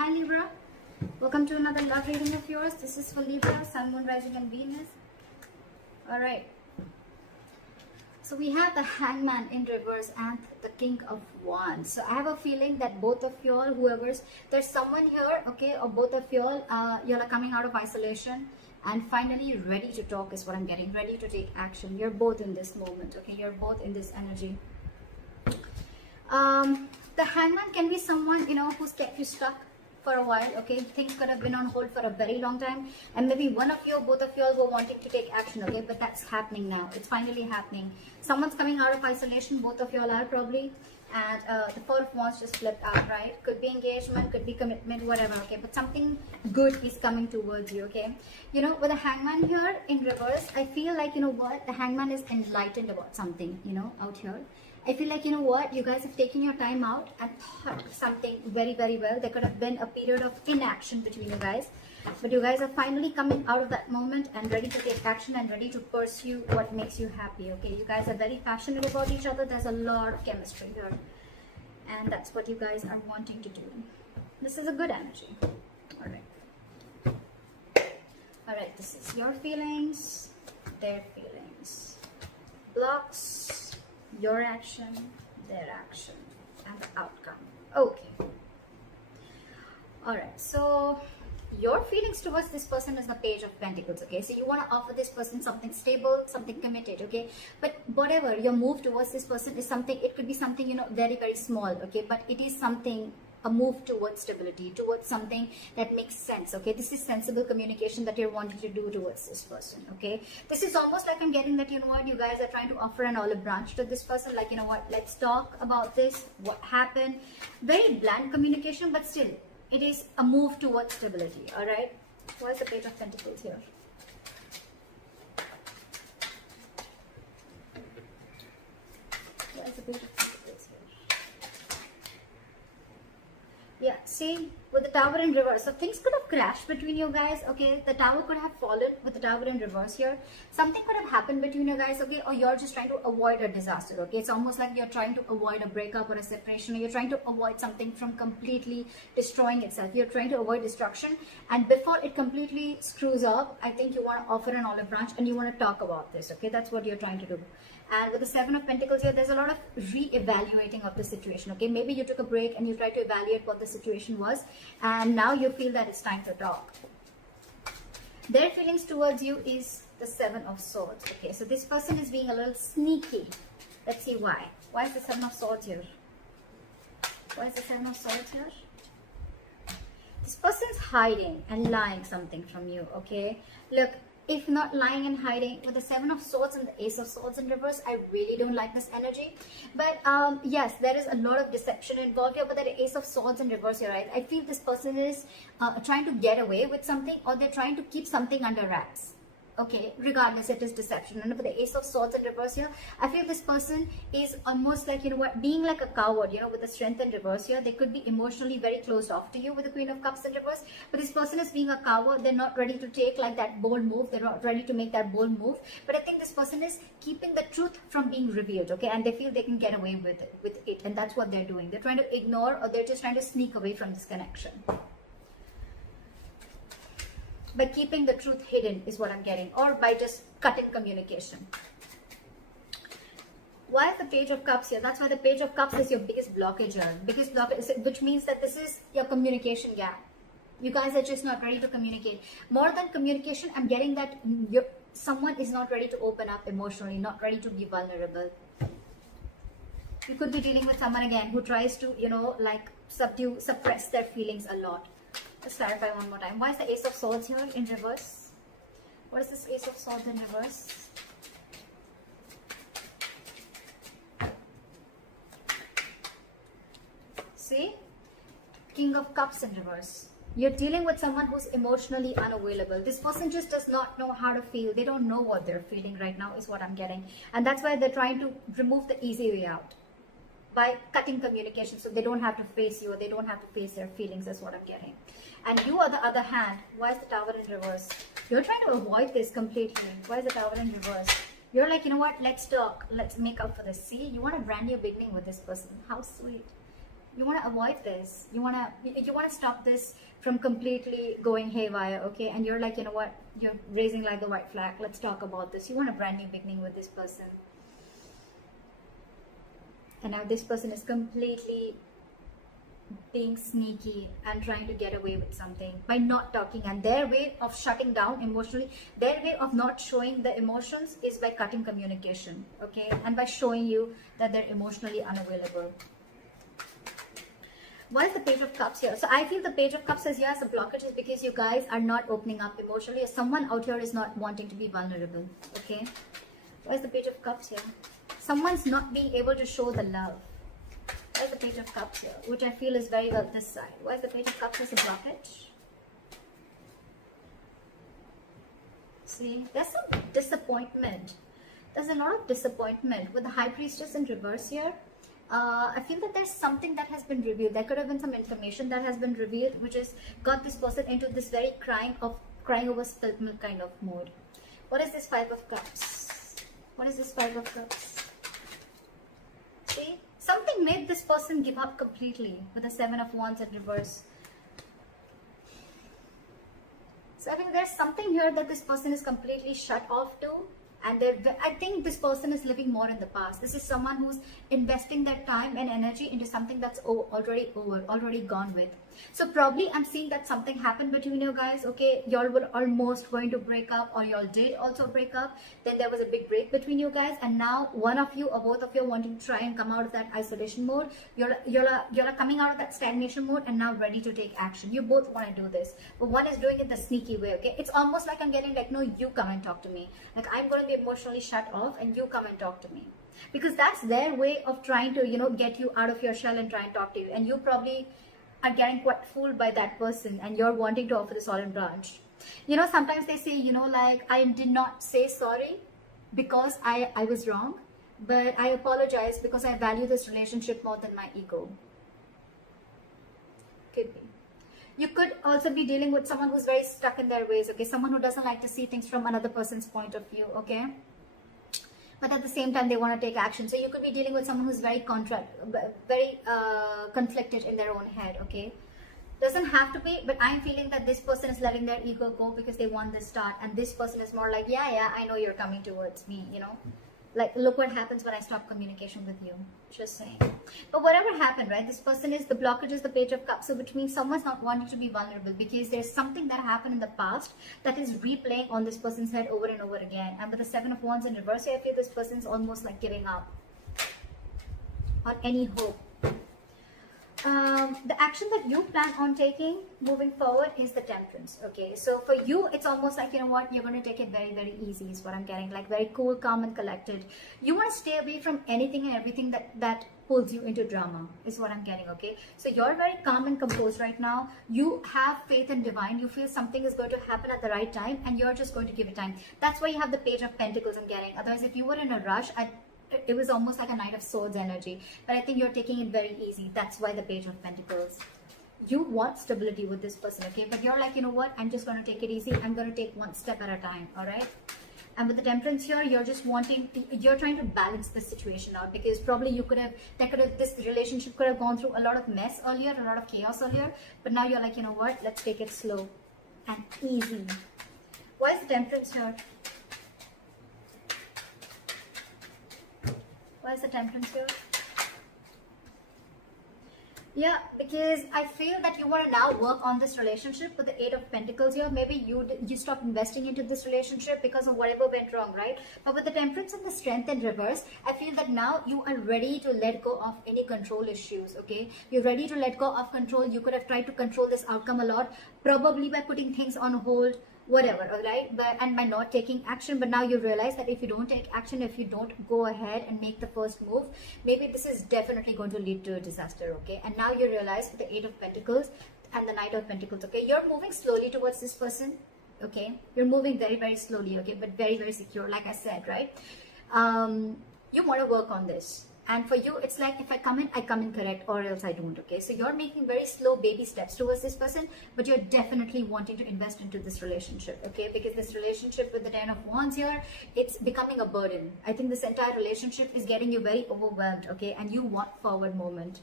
Hi Libra, welcome to another love reading of yours. This is for Libra, Sun, Moon, Rising and Venus. Alright, so we have the Hangman in reverse and the King of Wands. So I have a feeling that both of you all, there's someone here, okay, or both of you all, are coming out of isolation and finally ready to talk is what I'm getting, ready to take action. You're both in this moment, okay, you're both in this energy. The Hangman can be someone, who's kept you stuck for a while, okay. Things could have been on hold for a very long time, and maybe one of you or both of you all were wanting to take action, okay, but that's happening now. It's finally happening. Someone's coming out of isolation, both of you all are probably, and the Four of Wands just flipped out, right? Could be engagement, could be commitment, whatever, okay, but something good is coming towards you, okay. With the Hangman here in reverse, I feel like, the Hangman is enlightened about something, out here. I feel like, you guys have taken your time out and thought something very, very well. There could have been a period of inaction between you guys, but you guys are finally coming out of that moment and ready to take action and ready to pursue what makes you happy, okay. You guys are very passionate about each other. There's a lot of chemistry here, and that's what you guys are wanting to do. This is a good energy. All right, this is your feelings, their feelings, blocks, your action, their action, and the outcome. Okay. Alright, so your feelings towards this person is the Page of Pentacles, okay. So you want to offer this person something stable, something committed, okay. But whatever your move towards this person is something, it could be something, very, very small, okay. But it is something, a move towards stability, towards something that makes sense, okay. This is sensible communication that you're wanting to do towards this person, okay. This is almost like I'm getting that, you guys are trying to offer an olive branch to this person, like, let's talk about this, what happened. Very bland communication, but still, it is a move towards stability, all right. Why is the Page of Pentacles here? Why is the Page of Pentacles here? Yeah, see, with the Tower in reverse, so things could have crashed between you guys, okay. The Tower could have fallen with the Tower in reverse here. Something could have happened between you guys, okay, or you're just trying to avoid a disaster, okay. It's almost like you're trying to avoid a breakup or a separation, or you're trying to avoid something from completely destroying itself. You're trying to avoid destruction, and before it completely screws up, I think you want to offer an olive branch and you want to talk about this, okay. That's what you're trying to do. And with the Seven of Pentacles here, there's a lot of re-evaluating of the situation, okay. Maybe you took a break and you tried to evaluate what the situation was, and now you feel that it's time to talk. Their feelings towards you is the Seven of Swords, okay. So this person is being a little sneaky. Let's see why. Why is the Seven of Swords here? Why is the Seven of Swords here? This person's hiding and lying something from you, okay. Look, if not lying and hiding, with the Seven of Swords and the Ace of Swords in reverse, I really don't like this energy. But yes, there is a lot of deception involved here. But the Ace of Swords in reverse here, right? I feel this person is trying to get away with something, or they're trying to keep something under wraps. Okay, regardless, it is deception. And for the Ace of Swords in reverse here, I feel this person is almost like, being like a coward, with the Strength in reverse here. They could be emotionally very closed off to you with the Queen of Cups in reverse. But this person is being a coward. They're not ready to take like that bold move. They're not ready to make that bold move. But I think this person is keeping the truth from being revealed, okay? And they feel they can get away with it. And that's what they're doing. They're trying to ignore, or they're just trying to sneak away from this connection. By keeping the truth hidden is what I'm getting, or by just cutting communication. Why is the Page of Cups here? That's why the Page of Cups is your biggest blockage here. Biggest blockage, which means that this is your communication gap. You guys are just not ready to communicate. More than communication, I'm getting that someone is not ready to open up emotionally, not ready to be vulnerable. You could be dealing with someone again who tries to, suppress their feelings a lot. Let's clarify one more time. Why is the Ace of Swords here in reverse? What is this Ace of Swords in reverse? See? King of Cups in reverse. You're dealing with someone who's emotionally unavailable. This person just does not know how to feel. They don't know what they're feeling right now is what I'm getting. And that's why they're trying to remove the easy way out by cutting communication, so they don't have to face you, or they don't have to face their feelings is what I'm getting. And you, on the other hand, why is the Tower in reverse? You're trying to avoid this completely. Why is the Tower in reverse? You're like, let's talk, let's make up for this. See, you want a brand new beginning with this person. How sweet. You want to avoid this. You want to stop this from completely going haywire, okay? And you're like, you know what? You're raising like the white flag. Let's talk about this. You want a brand new beginning with this person. And now this person is completely being sneaky and trying to get away with something by not talking, and their way of shutting down emotionally, their way of not showing the emotions is by cutting communication, okay, and by showing you that they're emotionally unavailable. What is the Page of Cups here? So I feel the Page of Cups says yes, the blockage is because you guys are not opening up emotionally, or someone out here is not wanting to be vulnerable, okay? What is the Page of Cups here? Someone's not being able to show the love. Why is the Page of Cups here? Which I feel is very well this side. Why is the Page of Cups as a blockage? See, there's some disappointment. There's a lot of disappointment with the High Priestess in reverse here. I feel that there's something that has been revealed. There could have been some information that has been revealed, which has got this person into this very crying over spilt milk kind of mode. What is this Five of Cups? What is this Five of Cups? See, something made this person give up completely with the Seven of Wands in reverse. So I think there's something here that this person is completely shut off to. And I think this person is living more in the past. This is someone who's investing their time and energy into something that's already gone with. So probably I'm seeing that something happened between you guys, okay? Y'all were almost going to break up, or y'all did also break up. Then there was a big break between you guys, and now one of you or both of you are wanting to try and come out of that isolation mode. You're coming out of that stagnation mode and now ready to take action. You both want to do this, but one is doing it the sneaky way, okay? It's almost like I'm getting like, no, you come and talk to me. Like, I'm going to be emotionally shut off and you come and talk to me. Because that's their way of trying to, you know, get you out of your shell and try and talk to you. And you probably are getting quite fooled by that person, and you're wanting to offer this olive branch. You know, sometimes they say, you know, like, I did not say sorry because I was wrong, but I apologize because I value this relationship more than my ego. Could be. You could also be dealing with someone who's very stuck in their ways, okay? Someone who doesn't like to see things from another person's point of view, okay? But at the same time, they want to take action. So you could be dealing with someone who's very conflicted in their own head, okay? Doesn't have to be, but I'm feeling that this person is letting their ego go because they want this start. And this person is more like, yeah, I know you're coming towards me, you know? Like, look what happens when I stop communication with you. Just saying. But whatever happened, right? This person is, the blockage is the Page of Cups. So which means someone's not wanting to be vulnerable because there's something that happened in the past that is replaying on this person's head over and over again. And with the Seven of Wands in reverse, I feel this person's almost like giving up on any hope. The action that you plan on taking moving forward is the Temperance, okay? So for you, it's almost like, you know what, you're going to take it very, very easy is what I'm getting, like very cool, calm and collected. You want to stay away from anything and everything that pulls you into drama is what I'm getting, okay? So you're very calm and composed right now. You have faith in divine. You feel something is going to happen at the right time and you're just going to give it time. That's why you have the Page of Pentacles I'm getting. Otherwise, if you were in a rush, it was almost like a Knight of Swords energy, but I think you're taking it very easy. That's why the Page of Pentacles. You want stability with this person, okay? But you're like, you know what? I'm just going to take it easy. I'm going to take one step at a time, all right? And with the Temperance here, you're just you're trying to balance the situation out because probably this relationship could have gone through a lot of mess earlier, a lot of chaos earlier. But now you're like, you know what? Let's take it slow and easy. Why is the Temperance here? Why is the Temperance here? Yeah, because I feel that you want to now work on this relationship with the Eight of Pentacles here. Maybe you stopped investing into this relationship because of whatever went wrong, right? But with the Temperance and the Strength in reverse, I feel that now you are ready to let go of any control issues, okay? You're ready to let go of control. You could have tried to control this outcome a lot, probably by putting things on hold, whatever, all right? And by not taking action. But now you realize that if you don't take action, if you don't go ahead and make the first move, maybe this is definitely going to lead to a disaster, okay? And now you realize with the Eight of Pentacles and the Knight of Pentacles, okay, you're moving slowly towards this person, okay? You're moving very, very slowly, okay? But very, very secure, like I said, right? You want to work on this. And for you, it's like, if I come in correct, or else I don't, okay? So you're making very slow baby steps towards this person, but you're definitely wanting to invest into this relationship, okay? Because this relationship with the Ten of Wands here, it's becoming a burden. I think this entire relationship is getting you very overwhelmed, okay? And you want forward movement.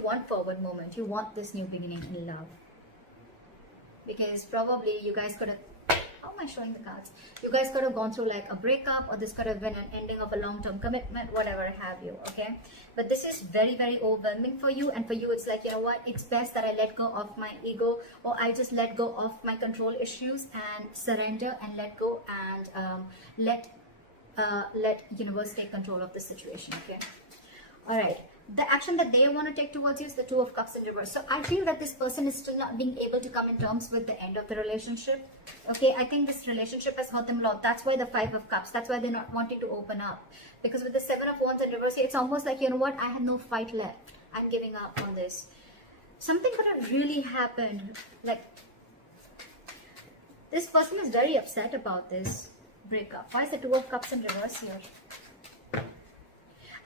you want forward movement. You want this new beginning in love. Because probably you guys could have, how am I showing the cards? You guys could have gone through like a breakup, or this could have been an ending of a long-term commitment, whatever have you, okay? But this is very, very overwhelming for you. And for you, it's like, you know what? It's best that I let go of my ego, or I just let go of my control issues and surrender and let go, and let universe take control of the situation, okay? All right. The action that they want to take towards you is the Two of Cups in reverse. So I feel that this person is still not being able to come in terms with the end of the relationship. Okay, I think this relationship has hurt them a lot. That's why the Five of Cups. That's why they're not wanting to open up. Because with the Seven of Wands in reverse, it's almost like, you know what, I have no fight left. I'm giving up on this. Something could have really happened. Like, this person is very upset about this breakup. Why is the Two of Cups in reverse here?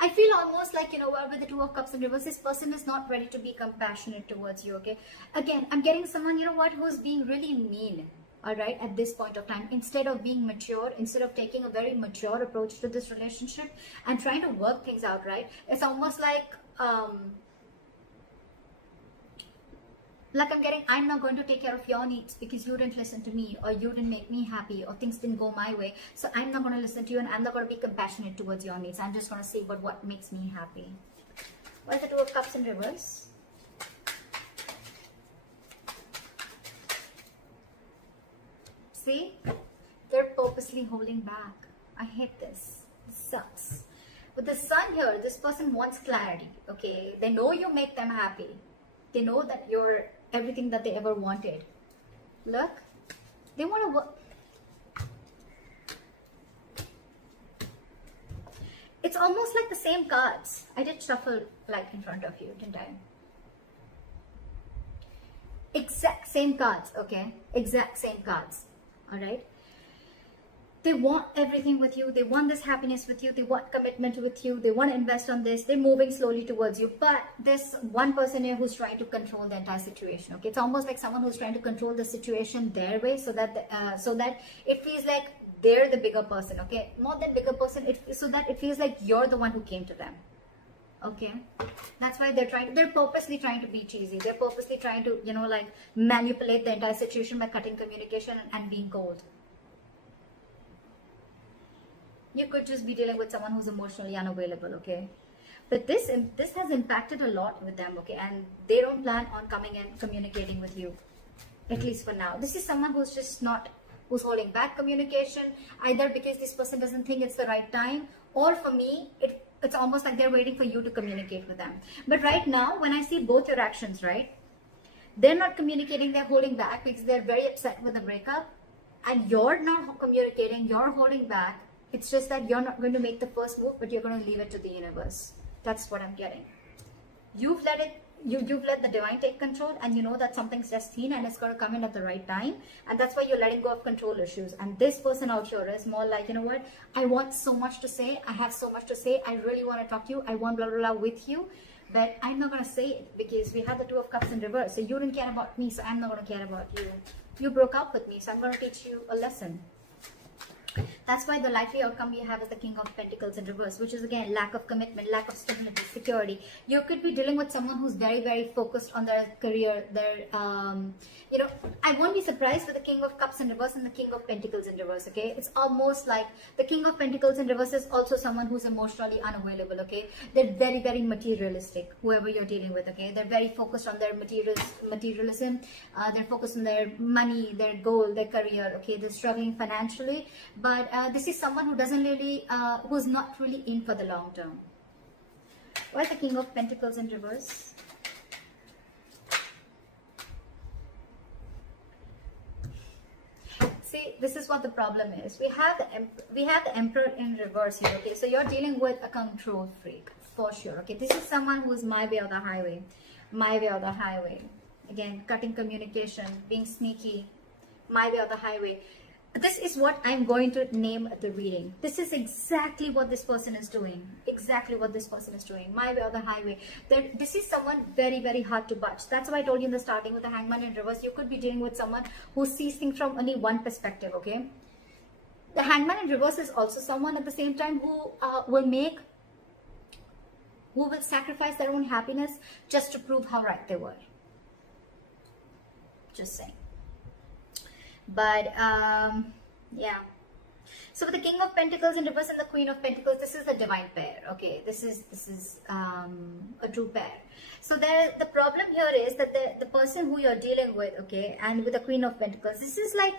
I feel almost like, you know what, with the Two of Cups in reverse, this person is not ready to be compassionate towards you, okay? Again, I'm getting someone, you know what, who's being really mean, all right, at this point of time. Instead of being mature, instead of taking a very mature approach to this relationship and trying to work things out, right? It's almost like I'm getting, I'm not going to take care of your needs because you didn't listen to me, or you didn't make me happy, or things didn't go my way. So I'm not going to listen to you, and I'm not going to be compassionate towards your needs. I'm just going to say what makes me happy. What is the Two of Cups in reverse? See? They're purposely holding back. I hate this. This sucks. With the Sun here, this person wants clarity, okay? They know you make them happy. They know that you're everything that they ever wanted. Look, they want to work. It's almost like the same cards. I did shuffle like in front of you, didn't I? Exact same cards, okay? Exact same cards, all right? They want everything with you. They want this happiness with you. They want commitment with you. They want to invest on this. They're moving slowly towards you. But there's one person here who's trying to control the entire situation. Okay, it's almost like someone who's trying to control the situation their way, so that it feels like they're the bigger person. Okay, not the bigger person. So that it feels like you're the one who came to them. Okay, that's why they're purposely trying to be cheesy. They're purposely trying to, you know, like manipulate the entire situation by cutting communication and being cold. You could just be dealing with someone who's emotionally unavailable, okay? But this has impacted a lot with them, okay? And they don't plan on coming and communicating with you, at least for now. This is someone who's holding back communication, either because this person doesn't think it's the right time, or for me, it's almost like they're waiting for you to communicate with them. But right now, when I see both your actions, right? They're not communicating, they're holding back because they're very upset with the breakup, and you're not communicating, you're holding back. It's just that you're not going to make the first move, but you're going to leave it to the universe. That's what I'm getting. You've let the divine take control, and you know that something's destined and it's going to come in at the right time. And that's why you're letting go of control issues. And this person out here is more like, you know what? I want so much to say. I have so much to say. I really want to talk to you. I want blah, blah, blah with you. But I'm not going to say it because we have the Two of Cups in reverse. So you didn't care about me, so I'm not going to care about you. You broke up with me, so I'm going to teach you a lesson. That's why the likely outcome you have is the King of Pentacles in reverse, which is again lack of commitment, lack of stability, security. You could be dealing with someone who's very, very focused on their career, their, you know, I won't be surprised with the King of Cups in reverse and the King of Pentacles in reverse, okay? It's almost like the King of Pentacles in reverse is also someone who's emotionally unavailable, okay? They're very, very materialistic, whoever you're dealing with, okay? They're very focused on their materialism. They're focused on their money, their goal, their career, okay? They're struggling financially. But this is someone who doesn't really, who's not really in for the long term. Why is the King of Pentacles in reverse? See, this is what the problem is. We have the Emperor in reverse here. Okay, so you're dealing with a control freak for sure. Okay, this is someone who's my way or the highway, my way or the highway. Again, cutting communication, being sneaky, my way or the highway. This is what I'm going to name the reading. This is exactly what this person is doing. Exactly what this person is doing. My way or the highway. This is someone very, very hard to budge. That's why I told you in the starting with the Hangman in reverse. You could be dealing with someone who sees things from only one perspective, okay? The Hangman in reverse is also someone at the same time who will make who will sacrifice their own happiness just to prove how right they were. Just saying. But yeah. So with the King of Pentacles in reverse and the Queen of Pentacles, this is the divine pair. Okay, this is a true pair. So the problem here is that the person who you're dealing with, okay, and with the Queen of Pentacles, this is like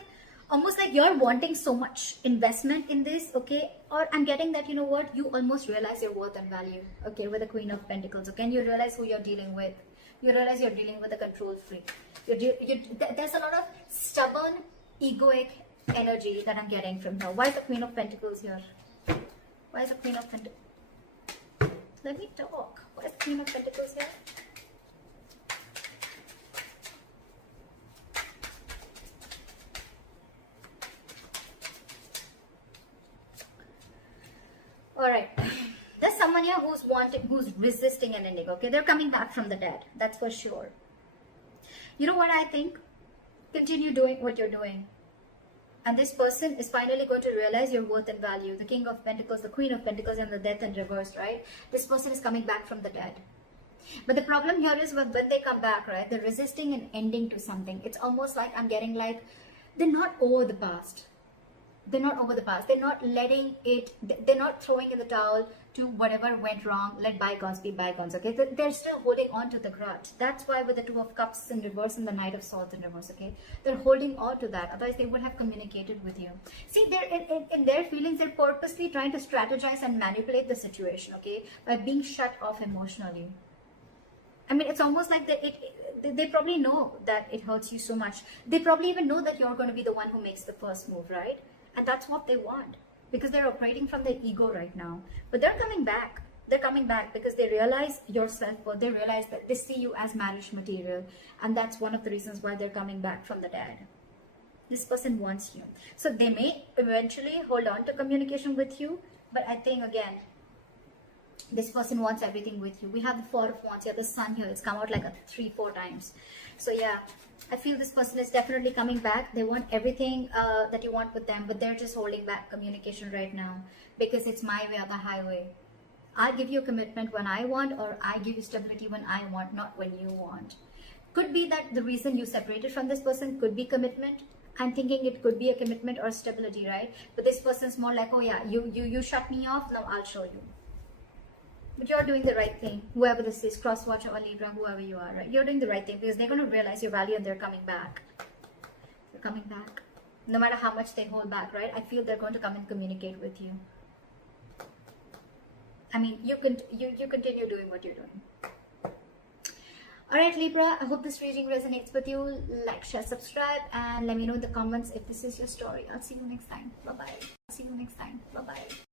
almost like you're wanting so much investment in this, okay, or I'm getting that, you know what, you almost realize your worth and value, okay, with the Queen of Pentacles, okay, and you realize who you're dealing with. You realize you're dealing with a control freak. There's a lot of stubborn, egoic energy that I'm getting from her. Why is the Queen of Pentacles here? Why is the Queen of Pentacles? Let me talk. Why is the Queen of Pentacles here? Alright. There's someone here who's resisting an ending, okay? They're coming back from the dead. That's for sure. You know what I think? Continue doing what you're doing. And this person is finally going to realize your worth and value. The King of Pentacles, the Queen of Pentacles, and the Death in reverse, right? This person is coming back from the dead. But the problem here is when they come back, right? They're resisting an ending to something. It's almost like I'm getting like, they're not over the past. They're not over the past. They're not letting it, they're not throwing in the towel to whatever went wrong. Let bygones be bygones, okay? They're still holding on to the grudge. That's why with the Two of Cups in reverse and the Knight of Swords in reverse, okay? They're holding on to that. Otherwise, they would have communicated with you. See, they're in their feelings, they're purposely trying to strategize and manipulate the situation, okay? By being shut off emotionally. I mean, it's almost like they probably know that it hurts you so much. They probably even know that you're going to be the one who makes the first move, right? And that's what they want, because they're operating from their ego right now. But they're coming back. They're coming back because they realize your self-worth. They realize that they see you as marriage material. And that's one of the reasons why they're coming back from the dead. This person wants you. So they may eventually hold on to communication with you. But I think, again, this person wants everything with you. We have the Four of Wands here, the Sun here. It's come out like 3-4 times. So yeah, I feel this person is definitely coming back. They want everything that you want with them, but they're just holding back communication right now because it's my way or the highway. I give you a commitment when I want, or I give you stability when I want, not when you want. Could be that the reason you separated from this person could be commitment. I'm thinking it could be a commitment or stability, right? But this person's more like, oh yeah, you shut me off, now I'll show you. But you're doing the right thing, whoever this is, Crosswatcher or Libra, whoever you are, right? You're doing the right thing because they're going to realize your value and they're coming back. They're coming back. No matter how much they hold back, right? I feel they're going to come and communicate with you. I mean, you continue doing what you're doing. Alright, Libra, I hope this reading resonates with you. Like, share, subscribe, and let me know in the comments if this is your story. I'll see you next time. Bye-bye. See you next time. Bye-bye.